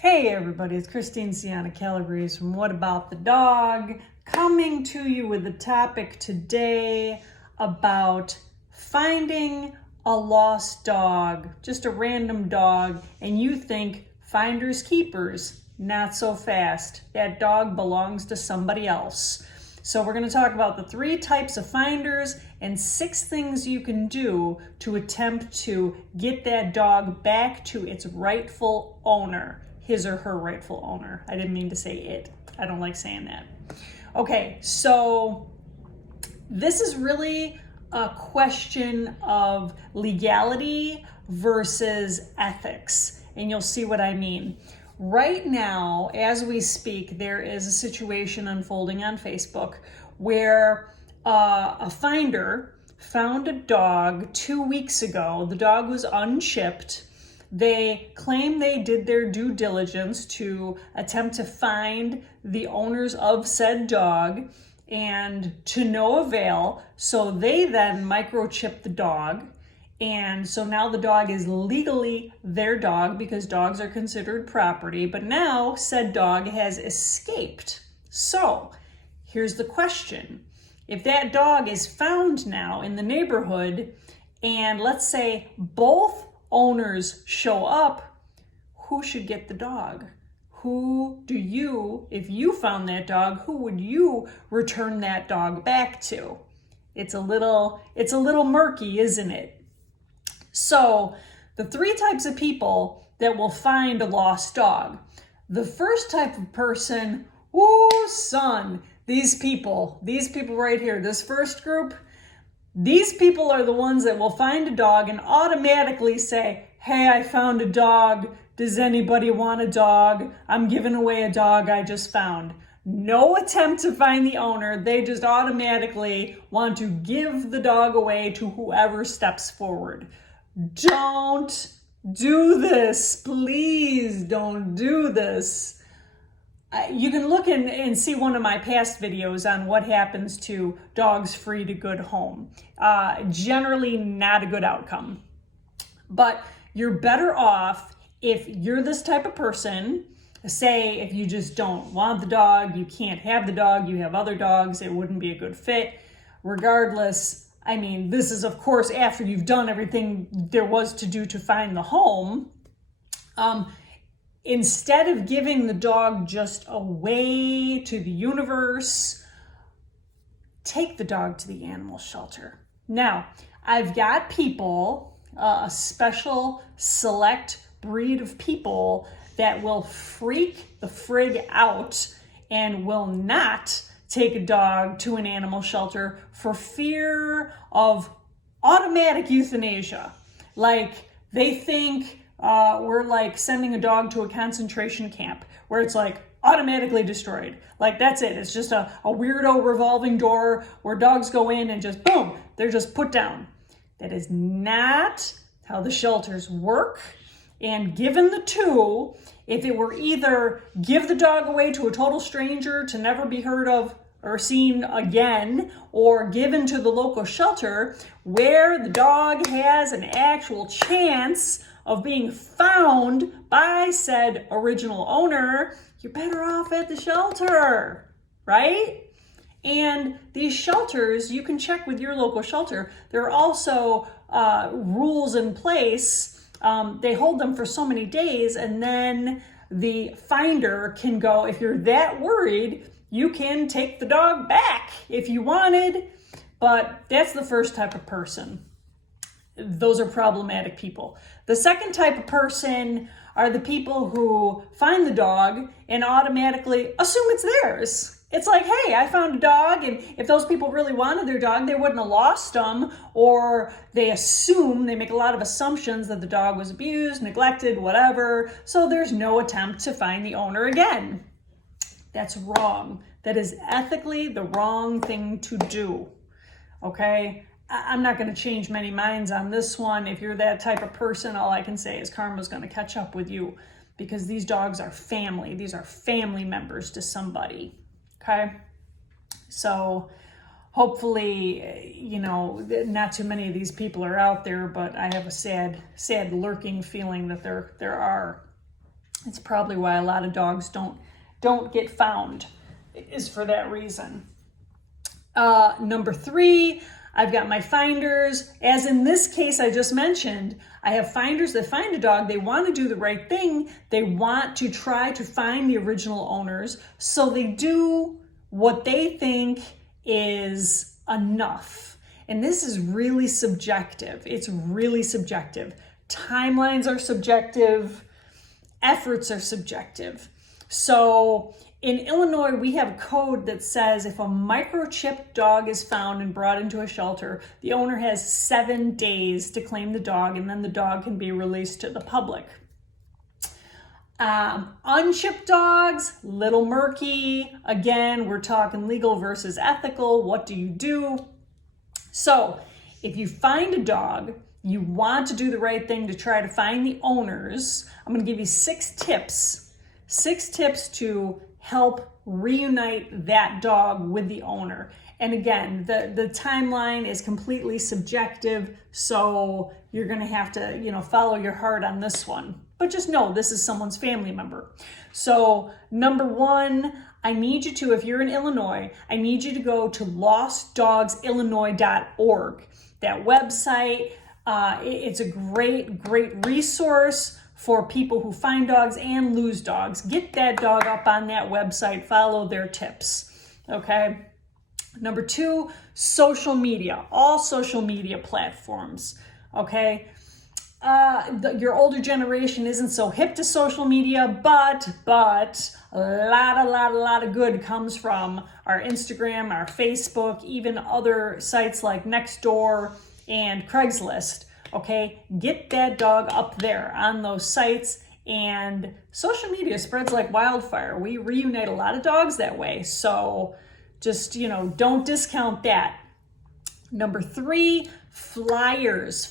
Hey everybody, it's Christine Sienna Calabrese from What About the Dog, coming to you with a topic today about finding a lost dog, just a random dog, and you think finders keepers. Not so fast. That dog belongs to somebody else. So we're going to talk about the 3 types of finders and 6 things you can do to attempt to get that dog back to its rightful owner. His or her rightful owner. I didn't mean to say it. I don't like saying that. Okay, so this is really a question of legality versus ethics, and you'll see what I mean. Right now, as we speak, there is a situation unfolding on Facebook where a finder found a dog 2 weeks ago. The dog was unshipped. They claim they did their due diligence to attempt to find the owners of said dog, and to no avail. So they then microchipped the dog. And so now the dog is legally their dog because dogs are considered property. But now said dog has escaped. So here's the question. If that dog is found now in the neighborhood, and let's say both owners show up, who should get the dog? Who do you, if you found that dog, who would you return that dog back to? It's a little murky, isn't it? So the 3 types of people that will find a lost dog. The first type of person, these people right here, this first group, these people are the ones that will find a dog and automatically say, hey, I found a dog. Does anybody want a dog? I'm giving away a dog I just found. No attempt to find the owner. They just automatically want to give the dog away to whoever steps forward. Don't do this. Please don't do this. You can look and see one of my past videos on what happens to dogs free to good home. Generally not a good outcome. But you're better off if you're this type of person. Say if you just don't want the dog, you can't have the dog, you have other dogs, it wouldn't be a good fit. Regardless, I mean, this is of course after you've done everything there was to do to find the home. Instead of giving the dog just away to the universe, take the dog to the animal shelter. Now, I've got people, a special select breed of people that will freak the frig out and will not take a dog to an animal shelter for fear of automatic euthanasia. Like they think we're like sending a dog to a concentration camp where it's like automatically destroyed. Like that's it. It's just a weirdo revolving door where dogs go in and just boom, they're just put down. That is not how the shelters work. And given the 2, if it were either give the dog away to a total stranger to never be heard of or seen again, or given to the local shelter where the dog has an actual chance of being found by said original owner, you're better off at the shelter, right? And these shelters, you can check with your local shelter. There are also rules in place. They hold them for so many days, and then the finder can go, if you're that worried, you can take the dog back if you wanted. But that's the first type of person. Those are problematic people. The second type of person are the people who find the dog and automatically assume it's theirs. It's like, hey, I found a dog, and if those people really wanted their dog, they wouldn't have lost them, or they make a lot of assumptions that the dog was abused, neglected, whatever, so there's no attempt to find the owner again. That's wrong. That is ethically the wrong thing to do, okay? I'm not going to change many minds on this one. If you're that type of person, all I can say is karma's going to catch up with you because these dogs are family. These are family members to somebody, okay? So hopefully, not too many of these people are out there, but I have a sad lurking feeling that there are. It's probably why a lot of dogs don't get found, is for that reason. Number 3, I've got my finders. As in this case I just mentioned, I have finders that find a dog. They want to do the right thing. They want to try to find the original owners. So they do what they think is enough. And this is really subjective. It's really subjective. Timelines are subjective. Efforts are subjective. So in Illinois, we have a code that says if a microchipped dog is found and brought into a shelter, the owner has 7 days to claim the dog, and then the dog can be released to the public. Unchipped dogs, little murky. Again, we're talking legal versus ethical. What do you do? So if you find a dog, you want to do the right thing to try to find the owners. I'm going to give you 6 tips. 6 tips to help reunite that dog with the owner. And again, the timeline is completely subjective, so you're going to have to, follow your heart on this one. But just know this is someone's family member. So number 1, I need you to, if you're in Illinois, I need you to go to lostdogsillinois.org. That website, it's a great resource for people who find dogs and lose dogs. Get that dog up on that website, follow their tips, okay? Number 2, social media, all social media platforms, okay? Your older generation isn't so hip to social media, but a lot of good comes from our Instagram, our Facebook, even other sites like Nextdoor and Craigslist. Okay, get that dog up there on those sites, and social media spreads like wildfire. We reunite a lot of dogs that way, so just, don't discount that. Number 3, flyers,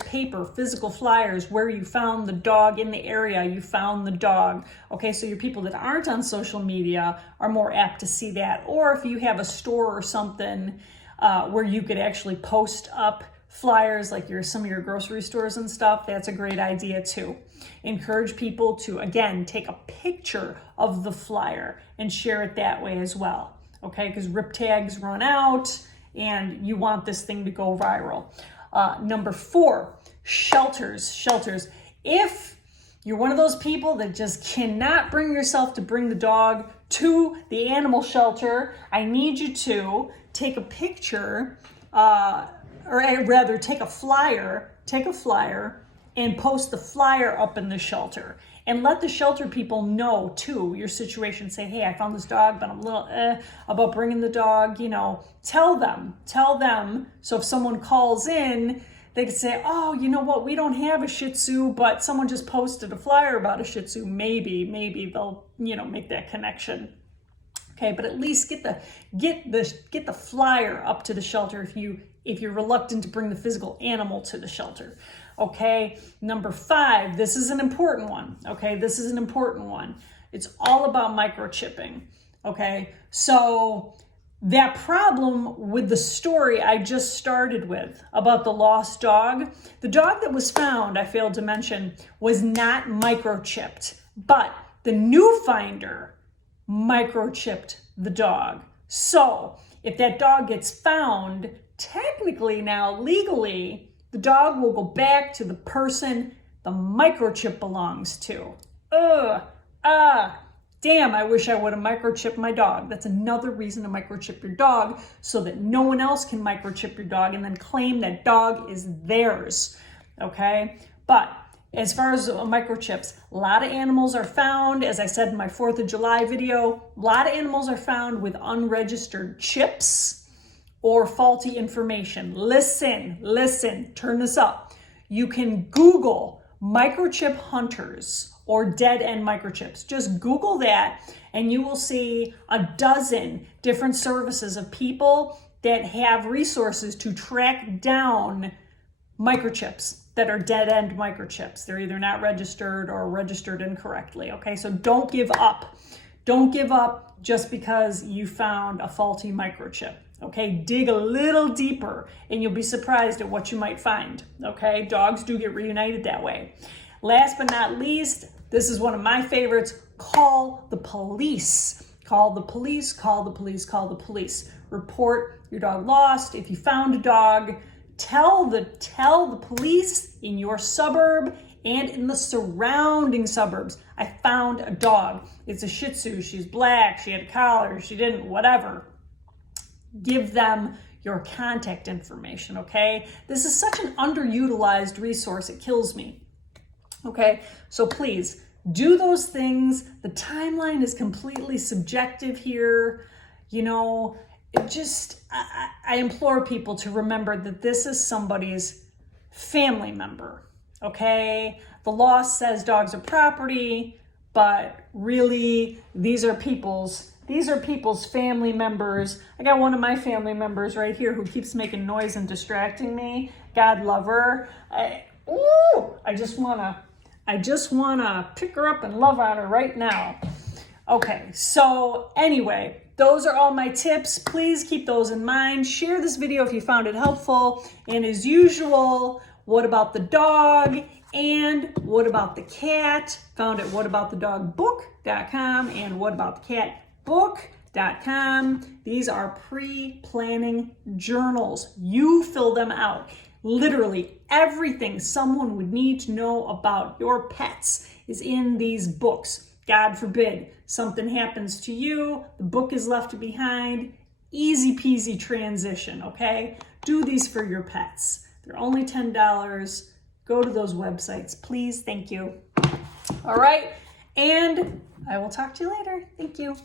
paper, physical flyers where you found the dog in the area you found the dog. Okay, so your people that aren't on social media are more apt to see that. Or if you have a store or something where you could actually post up flyers like some of your grocery stores and stuff, that's a great idea too. Encourage people to, again, take a picture of the flyer and share it that way as well. Okay, because rip tags run out and you want this thing to go viral. Number 4, shelters. If you're one of those people that just cannot bring yourself to bring the dog to the animal shelter, I need you to take a picture, or rather take a flyer and post the flyer up in the shelter. And let the shelter people know too your situation. Say, hey, I found this dog, but I'm a little about bringing the dog. Tell them. So if someone calls in, they can say, oh, you know what? We don't have a Shih Tzu, but someone just posted a flyer about a Shih Tzu. Maybe they'll make that connection. Okay, but at least get the flyer up to the shelter if you're reluctant to bring the physical animal to the shelter. Okay, number 5, this is an important one. It's all about microchipping. Okay, so that problem with the story I just started with about the lost dog, the dog that was found, I failed to mention, was not microchipped, but the new finder microchipped the dog. So if that dog gets found, technically now, legally, the dog will go back to the person the microchip belongs to. Damn, I wish I would have microchipped my dog. That's another reason to microchip your dog, so that no one else can microchip your dog and then claim that dog is theirs, okay? But as far as microchips, a lot of animals are found, as I said in my 4th of July video, a lot of animals are found with unregistered chips or faulty information. Listen, turn this up. You can Google microchip hunters or dead end microchips. Just Google that and you will see a dozen different services of people that have resources to track down microchips that are dead end microchips. They're either not registered or registered incorrectly. Okay, so don't give up. Don't give up just because you found a faulty microchip. Okay, dig a little deeper and you'll be surprised at what you might find. Okay, dogs do get reunited that way. Last but not least, This is one of my favorites. Call the police. Call the police, call the police, call the police. Report your dog lost. If you found a dog, tell the police in your suburb and in the surrounding suburbs. I found a dog. It's a Shih Tzu. She's black. She had a collar. She didn't, whatever. Give them your contact information, okay? This is such an underutilized resource. It kills me. Okay, so please do those things. The timeline is completely subjective here. You know, I implore people to remember that this is somebody's family member, okay? The law says dogs are property, but really these are people's family members. I got one of my family members right here who keeps making noise and distracting me. God love her. I just wanna pick her up and love on her right now. Okay, so anyway, those are all my tips. Please keep those in mind. Share this video if you found it helpful. And as usual, what about the dog and what about the cat? Found at whataboutthedogbook.com and whataboutthecatbook.com. These are pre-planning journals. You fill them out. Literally everything someone would need to know about your pets is in these books. God forbid something happens to you, the book is left behind. Easy peasy transition, okay? Do these for your pets. They're only $10. Go to those websites, please. Thank you. All right, and I will talk to you later. Thank you.